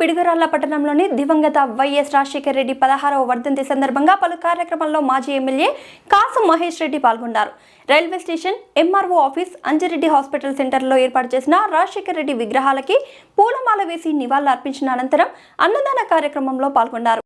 పిడుగురాళ్ల పట్టణంలోని దివంగత వైఎస్ రాజశేఖర రెడ్డి 16వ వర్ధంతి సందర్భంగా పలు కార్యక్రమాల్లో మాజీ ఎమ్మెల్యే కాసు మహేష్ రెడ్డి పాల్గొన్నారు. Railway station, MRO office, Anji Reddy hospital సెంటర్లో ఏర్పాటు చేసిన రాజశేఖర రెడ్డి విగ్రహాలకి పూలమాల వేసి నివాళులు అర్పించిన అనంతరం అన్నదాన కార్యక్రమంలో పాల్గొన్నారు.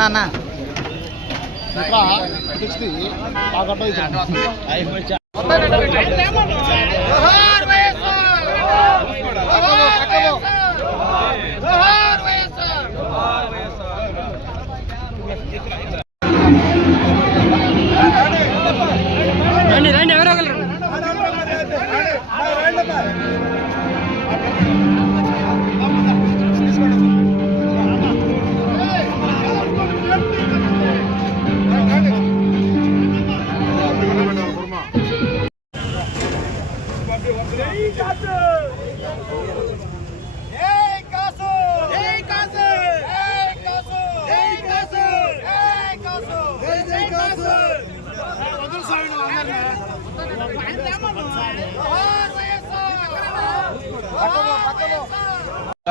ना రండి ఎవరో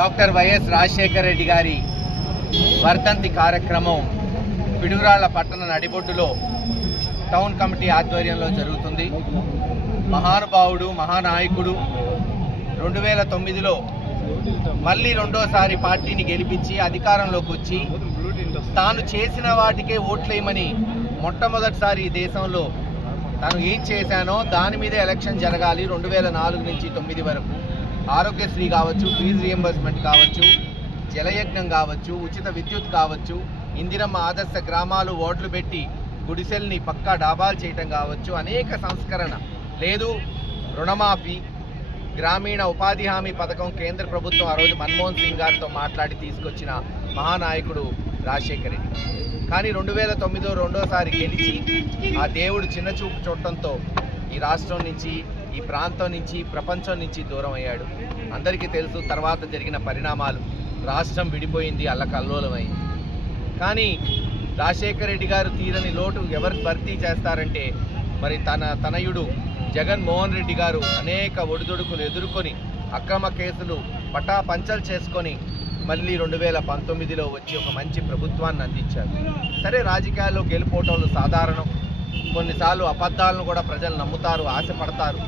డాక్టర్ వైఎస్ రాజశేఖర రెడ్డి గారి వర్ధంతి కార్యక్రమం పిడుగురాళ్ల పట్టణ నడిబొడ్డులో టౌన్ కమిటీ ఆధ్వర్యంలో జరుగుతుంది. మహానుభావుడు, మహానాయకుడు 2009లో మళ్ళీ రెండోసారి పార్టీని గెలిపించి అధికారంలోకి వచ్చి తాను చేసిన వాటికే ఓట్లేయమని మొట్టమొదటిసారి ఈ దేశంలో తాను ఏం చేశానో దాని మీదే ఎలక్షన్ జరగాలి 2004 నుంచి 2009 వరకు. ఆరోగ్యశ్రీ కావచ్చు, ఫీజు రియంబర్స్మెంట్ కావచ్చు, జలయజ్ఞం కావచ్చు, ఉచిత విద్యుత్ కావచ్చు, ఇందిరమ్మ ఆదర్శ గ్రామాలు ఓట్లు పెట్టి గుడిసెల్ని పక్కా డాబాలు చేయటం కావచ్చు, అనేక సంస్కరణ లేదు. రుణమాఫీ, గ్రామీణ ఉపాధి హామీ పథకం కేంద్ర ప్రభుత్వం ఆ రోజు మన్మోహన్ సింగ్ గారితో మాట్లాడి తీసుకొచ్చిన మహానాయకుడు రాజశేఖర రెడ్డి. కానీ 2009 రెండోసారి గెలిచి ఆ దేవుడు చిన్నచూపు చూడటంతో ఈ రాష్ట్రం నుంచి, ఈ ప్రాంతం నుంచి, ప్రపంచం నుంచి దూరం అయ్యాడు. అందరికీ తెలుసు తర్వాత జరిగిన పరిణామాలు. రాష్ట్రం విడిపోయింది, అల్లకల్లోలమైంది. కానీ రాజశేఖర రెడ్డి గారు తీరని లోటు ఎవరు భర్తీ చేస్తారంటే మరి తనయుడు జగన్మోహన్ రెడ్డి గారు అనేక ఒడిదుడుకులు ఎదుర్కొని అక్రమ కేసులు పటాపంచలు చేసుకొని మళ్ళీ 2019లో వచ్చి ఒక మంచి ప్రభుత్వాన్ని అందించారు. సరే, రాజకీయాల్లో గెలుపోవటంలో సాధారణం. కొన్నిసార్లు అబద్ధాలను కూడా ప్రజలు నమ్ముతారు, ఆశపడతారు.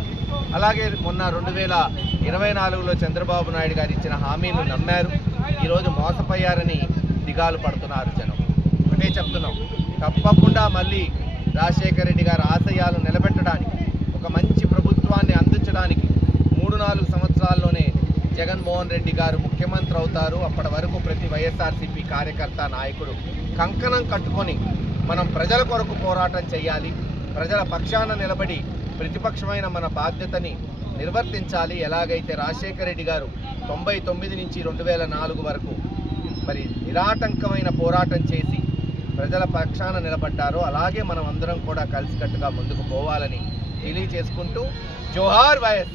అలాగే మొన్న 2024లో చంద్రబాబు నాయుడు గారు ఇచ్చిన హామీలు నమ్మారు. ఈరోజు మోసపోయారని దిగాలు పడుతున్నారు జనం. ఒకటే చెప్తున్నాం, తప్పకుండా మళ్ళీ రాజశేఖర రెడ్డి గారి ఆశయాలు నిలబెట్టడానికి, ఒక మంచి ప్రభుత్వాన్ని అందించడానికి 3-4 సంవత్సరాల్లోనే జగన్మోహన్ రెడ్డి గారు ముఖ్యమంత్రి అవుతారు. అప్పటి వరకు ప్రతి వైఎస్ఆర్సీపీ కార్యకర్త, నాయకుడు కంకణం కట్టుకొని మనం ప్రజల కొరకు పోరాటం చేయాలి. ప్రజల పక్షాన నిలబడి ప్రతిపక్షమైన మన బాధ్యతని నిర్వర్తించాలి. ఎలాగైతే రాజశేఖర రెడ్డి గారు 99 నుంచి 2004 వరకు మరి నిరాటంకమైన పోరాటం చేసి ప్రజల పక్షాన నిలబడ్డారో అలాగే మనం అందరం కూడా కలిసికట్టుగా ముందుకు పోవాలని తెలియజేసుకుంటూ జోహార్ వైఎస్.